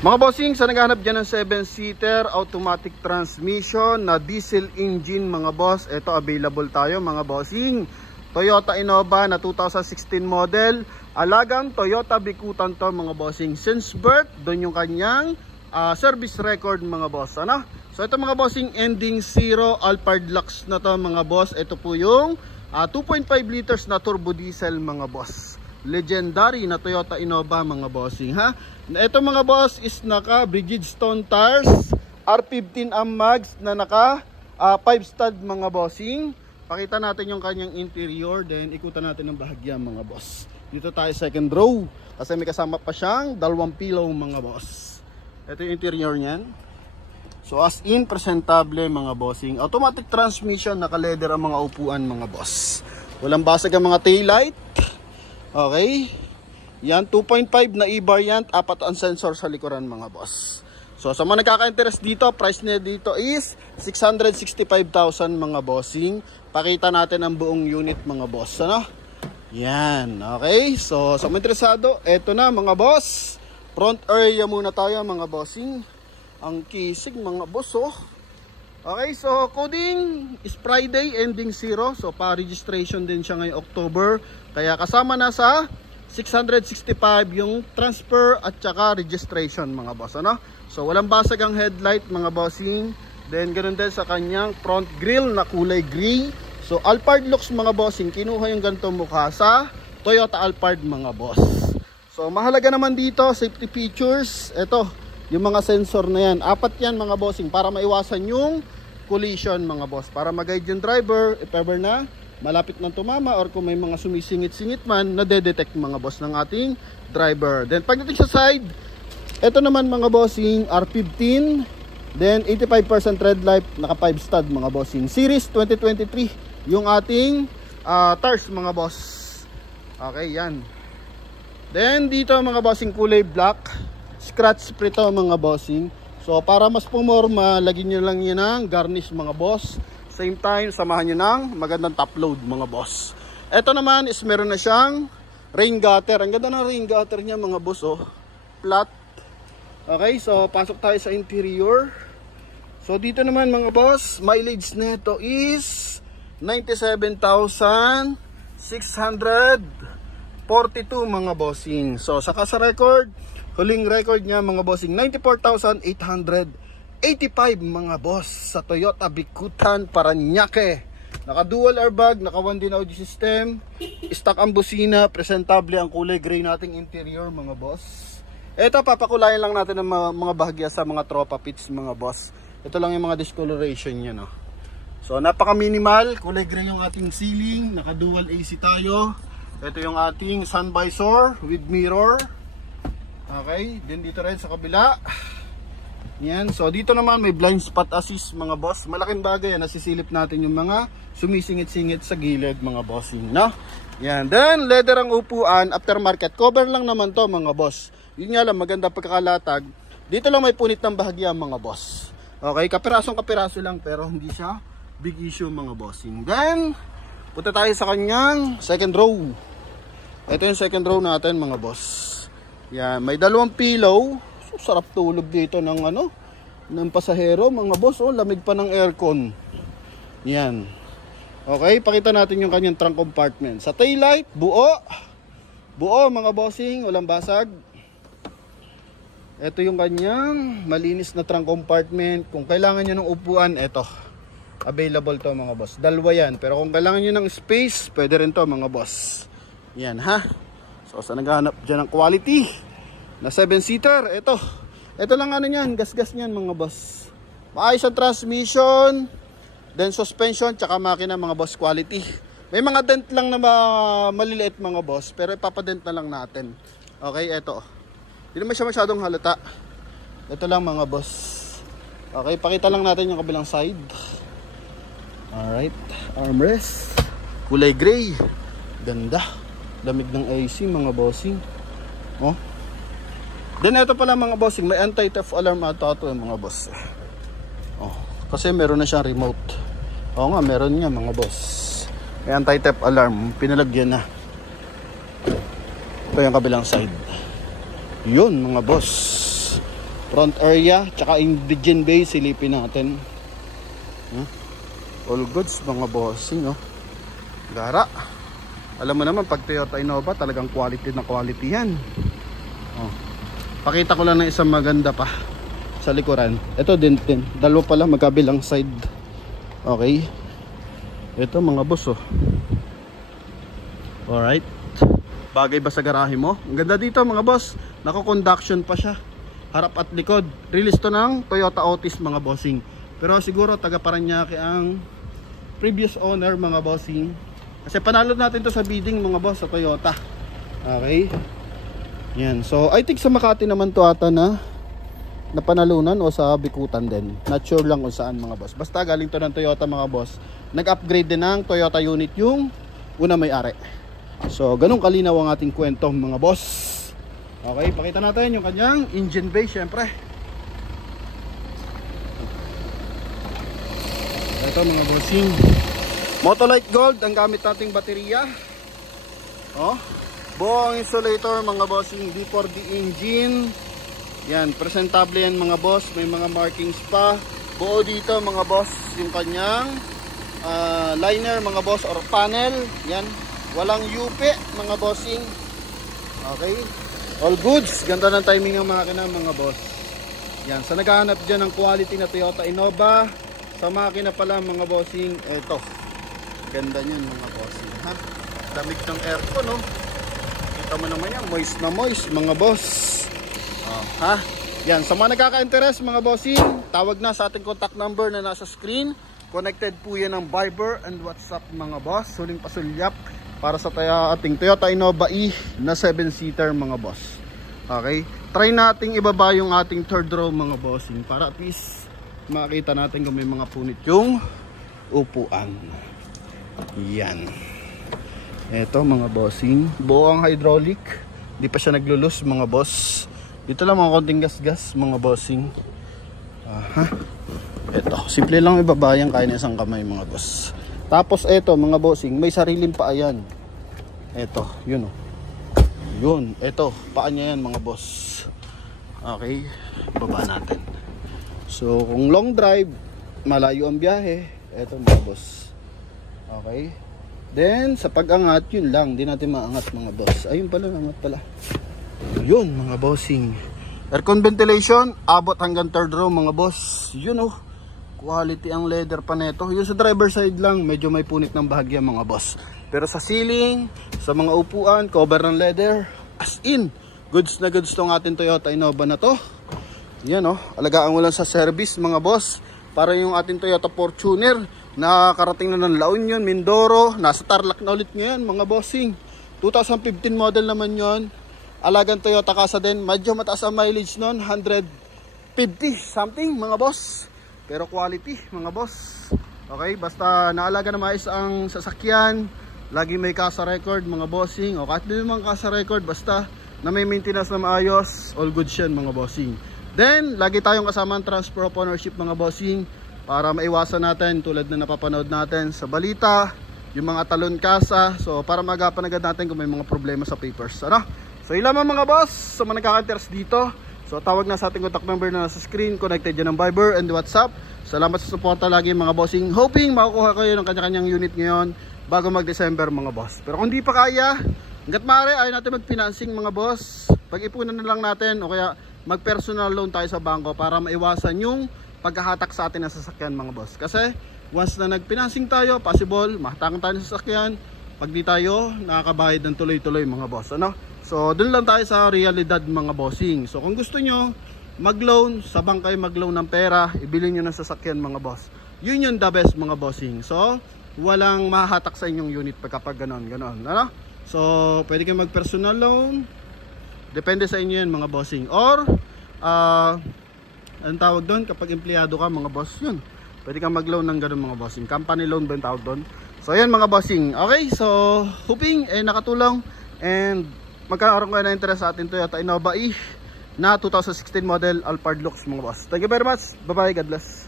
Mga bossing, sa naghahanap dyan ng 7-seater automatic transmission na diesel engine mga boss, ito available tayo mga bossing. Toyota Innova na 2016 model, alagang Toyota Bikutan to mga bossing. Since birth, doon yung kanyang service record mga boss. Ano? So ito mga bossing, ending 0 Alphard Lux na to mga boss. Ito po yung 2.5 liters na turbo diesel mga boss. Legendary na Toyota Innova mga bossing ha. Ito mga boss is naka Bridgestone tires, R15 mags na naka 5 stud mga bossing. Pakita natin yung kanyang interior, then ikutan natin ng bahagya mga boss. Dito tayo second row kasi may kasama pa siyang 2 pillow mga boss. Ito yung interior niyan. So as in presentable mga bossing. Automatic transmission, naka leather ang mga upuan mga boss. Walang basag ang mga taillight. Okay, yan 2.5 na e-variant, 4 ang sensor sa likuran mga boss. So sa mga nagkaka-interest dito, price niya dito is 665,000 mga bossing. Pakita natin ang buong unit mga boss, ano? Yan, okay. So sa mga interesado, eto na mga boss. Front area muna tayo mga bossing. Ang kisig mga boss oh. Okay, so coding is Friday, ending 0. So pa-registration din siya ngayong October. Kaya kasama na sa 665 yung transfer at saka registration mga boss. Ano? So walang basag ang headlight mga bossing. Then ganoon din sa kanyang front grille na kulay gray. So Alphard Lux mga bossing. Kinuha yung ganitong mukha sa Toyota Alphard mga boss. So mahalaga naman dito, safety features. Ito. Yung mga sensor na yan, 4 yan mga bossing para maiwasan yung collision mga boss. Para mag-guide yung driver if ever na malapit ng tumama or kung may mga sumisingit-singit man, nade-detect mga boss ng ating driver. Then pagdating sa side, ito naman mga bossing, R15, then 85% red light, naka 5 stud mga bossing. Series 2023 yung ating tires mga boss. Okay, yan. Then dito mga bossing kulay black. Scratch free to mga bossing. So para mas pumorma, lagyan nyo lang yun ng garnish mga boss. Same time, samahan nyo ng magandang top load mga boss. Ito naman is meron na siyang rain gutter. Ang ganda ng rain gutter niya mga boss oh. Flat. Okay, so pasok tayo sa interior. So dito naman mga boss, mileage nito is 97,642 mga bossing. So saka sa record, huling record niya mga bossing 94,885 mga boss sa Toyota Bikutan Paranaque. Naka dual airbag, naka 1 din audio system, stock ang busina, presentable ang kulay gray nating interior mga boss. Ito papakulayan lang natin ng mga bahagya sa mga tropa pits mga boss. Ito lang yung mga discoloration niya no. So napaka minimal, kulay gray yung ating ceiling, naka dual AC tayo. Ito yung ating sun visor with mirror. Okay, din dito rin sa kabila. Yan, so dito naman may blind spot assist mga boss. Malaking bagay yan, nasisilip natin yung mga sumisingit-singit sa gilid mga bossing, no? Yan, then leather ang upuan, aftermarket cover lang naman to mga boss. Yun nga lang, maganda pagkakalatag. Dito lang may punit ng bahagya mga boss. Okay, kapirasong-kapiraso lang pero hindi siya big issue mga bossing. Then, punta tayo sa kanyang second row. Ito yung second row natin mga boss. Yan, may 2 pillow. So, sarap tulog dito ng ng pasahero mga boss. Oh, lamig pa ng aircon. Yan. Okay, pakita natin yung kanyang trunk compartment. Sa taillight, buo. Buo mga bossing, walang basag. Ito yung kanyang malinis na trunk compartment. Kung kailangan nyo ng upuan, ito. Available to mga boss. 2 yan. Pero kung kailangan nyo ng space, pwede rin to mga boss. Yan ha. So sa naghahanap dyan ng quality na 7-seater, ito lang niyan, gas-gas niyan mga boss. Maayos ang transmission, then suspension, tsaka makina mga boss, quality. May mga dent lang na maliliit mga boss, pero ipapadent na lang natin. Okay, ito. Hindi naman siya masyadong halata. Ito lang mga boss. Okay, pakita lang natin yung kabilang side. Alright, armrest, kulay gray, ganda. Lamig ng AC mga bossing. Oh. Then ito pala mga bossing, may anti-theft alarm auto mga boss. Oh, kasi meron na siyang remote. Oo nga, meron niya mga boss. May anti-theft alarm, pinalagyan na. Ito yung kabilang side. Yun mga boss. front area, tsaka engine bay, silipin natin. All goods mga bossing, no? Gara. Alam mo naman pag Toyota Innova talagang quality na quality yan. Pakita ko lang ng isang maganda pa sa likuran. Ito din, dalawa pala magkabilang side. Okay. Ito mga boss, alright. Bagay ba sa garahe mo? Ang ganda dito mga boss. Nako-conduction pa siya, harap at likod. Release to ng Toyota Otis mga bossing. Pero siguro taga Paranaque ang previous owner mga bossing. Kasi panalo natin to sa bidding mga boss sa Toyota. Okay. Yan. So I think sa Makati naman to ata na napanalunan o sa Bikutan din. Not sure lang kung saan mga boss. Basta galing to ng Toyota mga boss. Nag-upgrade din ng Toyota unit yung una may-ari. So ganun kalinaw ang ating kwento mga boss. Okay, pakita natin yung kanyang engine bay syempre. Ito mga bossing, Motolite Gold ang gamit nating baterya. Buo ang insulator mga bossing, D4D engine. Yan, presentable yan mga boss. May mga markings pa. Buo dito mga boss yung kanyang liner mga boss or panel. Yan, walang yupi mga bossing. Okay, all goods. Ganda ng timing ng makina mga boss. Yan, sa naghahanap dyan ng quality na Toyota Innova sa makina pala mga bossing, eto ganda nyan mga bossing, ha? Lamig ng aircon, no? Kita mo naman yan, moist na moist mga boss. Ha? Yan, sa mga nagkaka-interest mga bossing, tawag na sa ating contact number na nasa screen. Connected po yan ng Viber and WhatsApp mga boss. Suling pasulyap para sa ating Toyota Innova E na 7-seater mga boss. Okay, try nating ibaba yung ating third row mga bossing para at least makita natin kung may mga punit yung upuan. Yan. Eto mga bossing, buo ang hydraulic. Di pa siya naglulus mga boss. Dito lang mga konting gas-gas mga bossing. Eto, simple lang ibaba yan, kaya na isang kamay mga boss. Tapos eto mga bossing, may sariling paa yan. Eto, yun yun, eto, paa niya yan mga boss. Okay, baba natin. So kung long drive, malayo ang biyahe, eto mga boss. Okay. Then sa pag-angat, yun lang, di natin maangat mga boss. Ayun pala, angat pala. Yun mga bossing. Aircon ventilation, abot hanggang third row mga boss. Yun quality ang leather pa neto. Yung sa driver side lang, medyo may punit ng bahagya mga boss. Pero sa ceiling, sa mga upuan, cover ng leather. As in, goods na goods tong ating Toyota Innova na to. Yan alagaan mo lang sa service mga boss. Para yung ating Toyota Fortuner, nakarating na ng La Union, Mindoro, nasa Tarlac na ulit ngayon mga bossing. 2015 model naman yon. Alagang Toyota Casa din, medyo mataas ang mileage nun, 150 something mga boss. Pero quality mga boss. Okay, basta naalaga na maayos ang sasakyan, lagi may Casa record mga bossing. O kahit di naman Casa record, basta na may maintenance na maayos, all good yan mga bossing. Then, lagi tayong kasama ang transfer of ownership mga bossing para maiwasan natin tulad na napapanood natin sa balita, yung mga talon kasa. So, para magapan agad natin kung may mga problema sa papers. So, ilan mga boss sa mga nagkaka-interest dito. So, tawag na sa ating contact number na nasa screen. Connected dyan ng Viber and WhatsApp. Salamat sa suporta lagi mga bossing. Hoping makukuha kayo ng kanya-kanyang unit ngayon bago mag-December mga boss. Pero kung di pa kaya, hanggat maaari ayaw natin mag-financing mga boss. Pag-ipunan na lang natin o kaya mag-personal loan tayo sa bangko para maiwasan yung pagkahatak sa atin ng sasakyan mga boss. Kasi once na nag-financing tayo, possible mahatakan tayo ng sasakyan pag di tayo nakakabayad ng tuloy-tuloy mga boss. So dun lang tayo sa realidad mga bossing. So kung gusto nyo mag-loan, sa bangko kayo mag-loan ng pera, ibili nyo ng sasakyan mga boss. Yun yung the best mga bossing. So walang mahahatak sa inyong unit pagkapag ganon. So pwede kayo mag-personal loan. Depende sa inyo yan mga bossing. Or anong tawag doon kapag empleyado ka mga boss, yun pwede kang mag-loan ng ganun mga bossing. Company loan ba yung tawag doon? So yan mga bossing. Okay, so hoping nakatulong and magkakaroon kayo na interest sa ating Toyota Innova E na 2016 model Alphard Lux mga boss. Thank you very much. Bye bye, God bless.